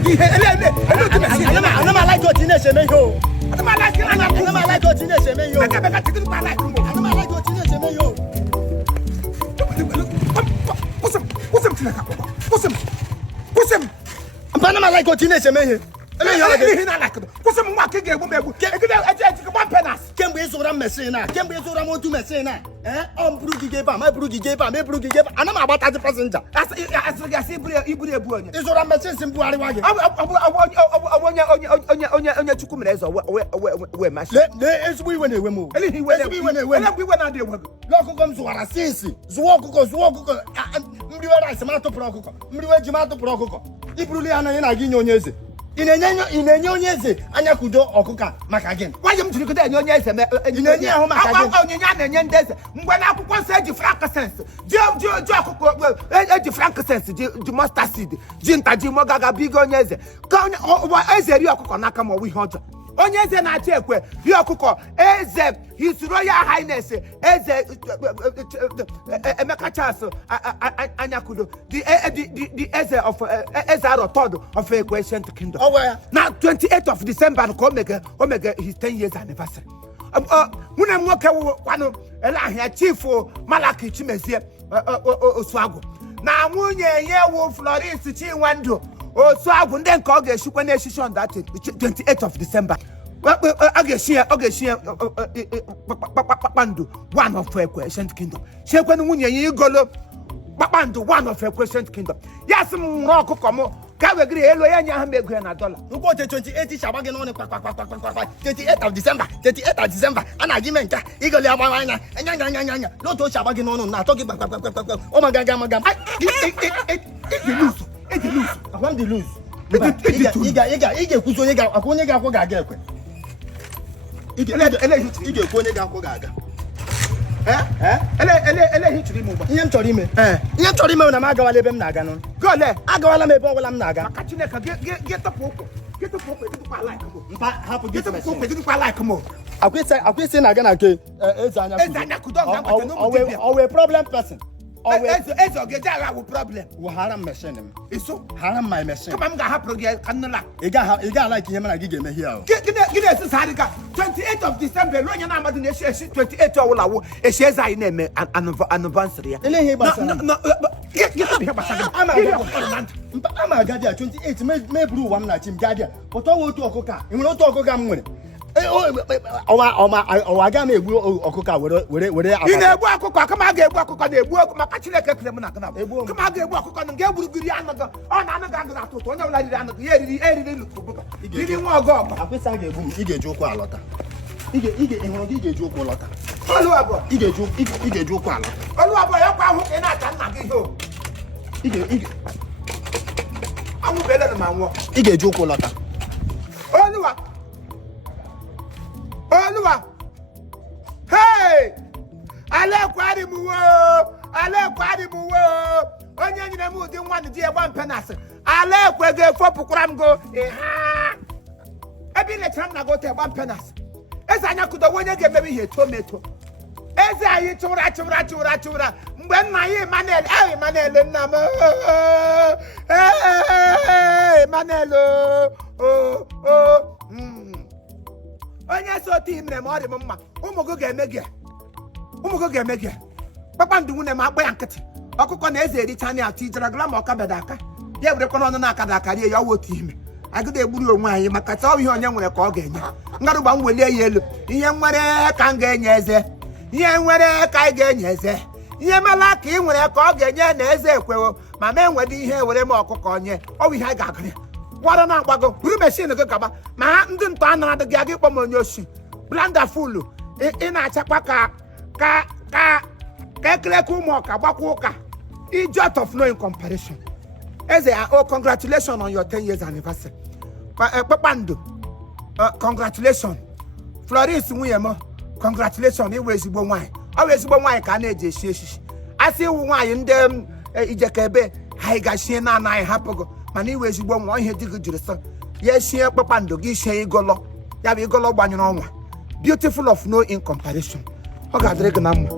to the I like what you say, man. Yo. I like what you say, man. Yo. I like what you say, man. Yo. What's him? I'm like what you say, man. What's some market game? One penas. Can we so I'm messing now? Can we so I'm want to messing now? I'm Brookie gave my Brookie gave and I'm about as a passenger. As I say, Ibu, is what I'm messing simple. I want you to come as where my as we when they move. We went out there. Local comes to our sissy. Zwoko, Mriwa Samato Proco, Mriwa Jimato Proco, Ibuliana and Agin. In a nyonyeze anya kudo okuka maka again. Why you to look at nyonyeze in a nya home again. Nyanyandeze ngwana akwukwo se di frankincense. Jo akukwo di frankincense di mustard seed. Ji ntaji mogaga bigo nyeze. Ka eze ri akukwo naka mo wi hoto. Onyeze na ati ekwe ri akukwo eze His Royal Highness eze Emeka Charles Anyakudo the eze of Ezaro third of Ancient Kingdom. Now 28th of December Omega his 10 years anniversary. Muna mwoke wano ela chief Malaki Chimezie Oswago. Na munye ye Florence Chinwando Oswago nden ka oge shukwa na eshisho that 28th of December. Papandu, one of Ancient Kingdom. Shekwen Munye Yigolo, Papandu, one of Ancient Kingdom. Yes, Morocco como, Cavagri, Eloyania $100. Who got the 28th Shabagan on 28th of December, 28th of December, and I give Eagle Yamana, and Yanga, not to Shabagan on, not talking about oh my God, if you lose, I want to lose. Problem. Haram machine. It's so haram my machine. Come on, like him and I give him here. Get us 28th of December. When you're not 28th of a shares I name an anniversary. No, get I'm a guardian 28 may blue one night in guardian, but all to a coca. You will not talk about I got me or coca with it. You know, come on, get work on the work, my catching come on, get work on the girl with Guyana. Oh, Nana to one like that. He didn't want to go. I guess I get joke a lot. He get joke a lot. Oluwa, he get joke a lot. Oluwa, and I can't get home. I'm better than my work. He get joke a lot. Oluwa. Hey! Ale kwadi muwo. Onye nyina mu di nwa di e gba mpenase. Ale kwege fopu kuram go. Ebi le tram na go te gba mpenase. Eza anya kudo wonye ge mebi he tomato. Eza ayi chura. Mgbe nna yi Emmanuel nna mo. Emmanuel. Onye so team na mo dị mma ụmụgo ga-eme gị kpakpando nwune ma agba ya nkịtị ọkụkọ na eze eri chani atụ ijara gla ma ọka beda aka ya were kọ n'ọnụ na-aka da aka rie ya otu ime agụda egburu onwe anyị maka taa ihe onye nwere ka ọ ga-enye ngarụgba nweli ya elu ihe nwere ka m ga-enye eze ihe nwere ka ị ga-enye eze ihe mala ka ị nwere ka ọ ga-enye na eze ekwewo ma mee nwede ihe were m ọkụkọ onye ọ bụ ihe anyị ga-agụrị wara na agbago buru machine gị gaba ma ndị ntọ anara adịghị aga ịkpọ m onye oshi blanda full ị na-achakwa ka ekeleka ụmụ ọka gbakwa ụka idiot of no comparison eze congratulations on your 10 years anniversary kpakpando congratulations Florence nwunye m congratulations iwe ezigbo nwaanyị ọ bụ ezigbo nwaanyị ka a na-eji eshi echichi asị iwu nwaanyị ndị ijekebe ha ga-ashie na anaghị hapụgo mana iwe ezigbo nwa ihe dị gị jiri sọ ya shie kpakpando gị shie igolo ya bụ igolo gbanyere ọnwa beautiful of no in comparison ọ ga-adịrị gị na mma